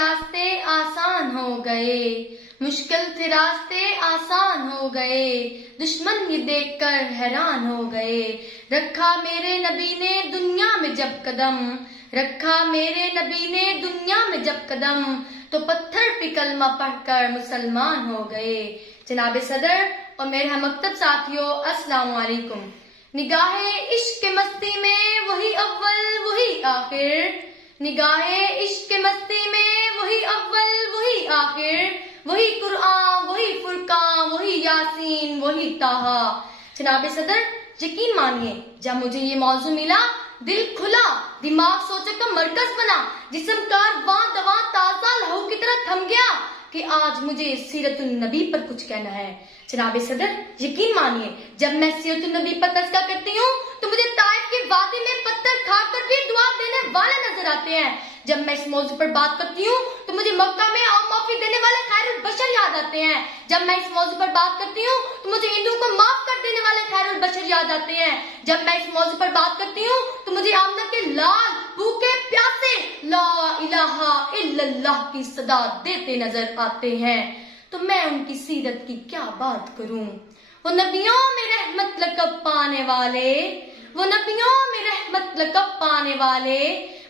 रास्ते आसान हो गए, मुश्किल थे रास्ते आसान हो गए, दुश्मन ये देखकर हैरान हो गए। रखा मेरे नबी ने दुनिया में जब कदम, रखा मेरे नबी ने दुनिया में जब कदम, तो पत्थर पे कलमा पढ़कर मुसलमान हो गए। जनाब सदर और मेरे हममकतब साथियों, अस्सलाम वालेकुम। निगाहे इश्क के मस्ती में वही अव्वल वही आखिर, निगाहे इश्क के मस्ती में वही अव्वल वही आखिर, वही कुरआन वही फुरकान वही यासीन वही ताहा। जनाब सदर, यकीन मानिए जब मुझे ये मौजू मिला, दिल खुला, दिमाग सोचे का मरकज बना, जिस्म कारवां दवा ताजा लहू की तरह थम गया कि आज मुझे सीरतुन नबी पर कुछ कहना है। जनाब सदर, यकीन मानिए जब मैं सीरतुन नबी पर तज़किरा करती हूँ तो मुझे ताइफ के वादी में पत्थर खाकर भी दुआ देने वाले नजर आते हैं। जब मैं इस मौजू पर बात करती हूँ तो मुझे मक्का में आम माफी देने वाले खैरुल बशर याद आते हैं। जब मैं इस मौजू पर बात करती हूँ तो मुझे हिंदुओं को माफ कर देने वाले खैरुल बशर याद आते हैं। जब मैं इस मौजू पर बात करती हूँ तो मुझे आमना के लाल भूखे प्यासे ला इलाहा इल्लल्लाह की सदा देते नजर आते हैं। तो मैं उनकी सीरत की क्या बात करूं। वो नबियों में रहमत लक़ब पाने वाले, वो नबियों में रहमत लक़ब पाने वाले,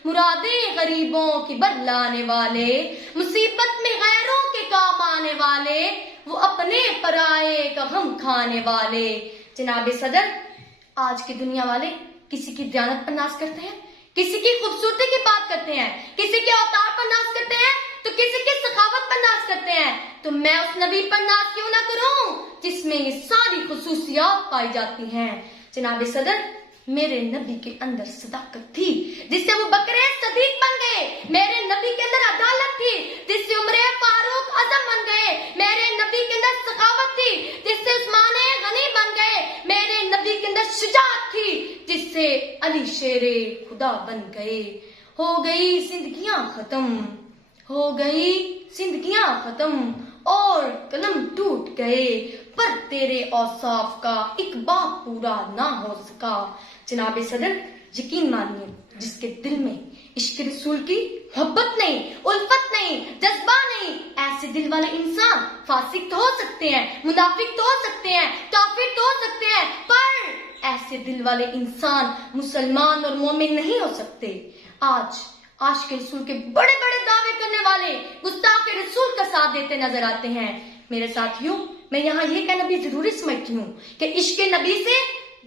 मुरादे गरीबों की बदलाने वाले, मुसीबत में गैरों के काम आने वाले, वो अपने पराये का गम खाने वाले। जनाब सदर, आज की दुनिया वाले किसी की दयानत पर नाज करते हैं, किसी की खूबसूरती की बात करते हैं, किसी के अवतार पर नाज करते हैं, तो किसी की सखावत पर नाज करते हैं। तो मैं उस नबी पर नाज क्यों ना करूं जिसमें ये सारी खुसूसियात पाई जाती हैं। जनाब सदर, मेरे नबी के अंदर सदाकत थी जिससे वो बकरे सदीक बन गए। मेरे नबी के अंदर अदालत थी जिससे उमरे फारूक आजम बन गए। मेरे नबी के अंदर सखावत थी जिससे उस्मान गनी बन गए। मेरे नबी के अंदर शुजाअत थी जिससे अली शेरे खुदा बन गए। हो गई जिंदगियां खत्म, हो गई जिंदगियां खत्म और कलम टूट गए, पर तेरे औसाफ का एक बाप पूरा ना हो सका। जनाब सदर, यकीन मानिए जिसके दिल में इश्क रसूल की मोहब्बत नहीं, उल्फत नहीं, जज्बा नहीं, ऐसे दिल वाले इंसान फासिक तो हो सकते हैं, मुनाफिक तो हो सकते हैं, काफिर तो हो सकते हैं, पर ऐसे दिल वाले इंसान मुसलमान और मोमिन नहीं हो सकते। आज के रसूल के बड़े बड़े दावे करने वाले गुस्ताख के रसूल का साथ देते नजर आते हैं। मेरे साथियों, मैं यहाँ ये कहना भी जरूरी समझती हूँ कि इश्क नबी से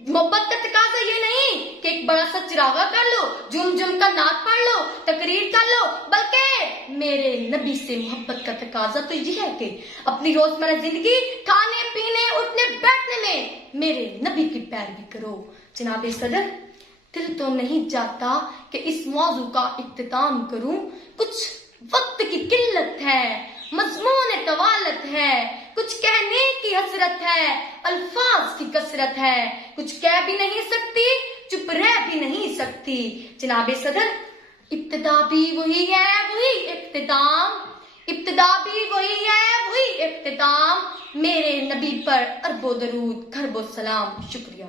मोहब्बत का तकाजा ये नहीं कि एक बड़ा सा चिरागा कर लो, जुम जुम का नात पढ़ लो, तकरीर कर लो, बल्कि मेरे नबी से मोहब्बत का तकाजा तो ये है कि अपनी रोजमर्रा जिंदगी खाने पीने उठने बैठने में मेरे नबी की पैरवी करो। जनाब सदर, दिल तो नहीं चाहता कि इस मौजू का इख्तिताम करूं, कुछ वक्त की किल्लत है, मज़मून तवालत है, कुछ कहने की हसरत है, अल्फाज की कसरत है, कुछ कह भी नहीं सकती, चुप रह भी नहीं सकती। जनाब सदर, इब्तिदा भी वही है वही इख्तिताम, इब्तिदा भी वही है वही इख्तिताम, मेरे नबी पर अरबो दरूद खरबो सलाम। शुक्रिया।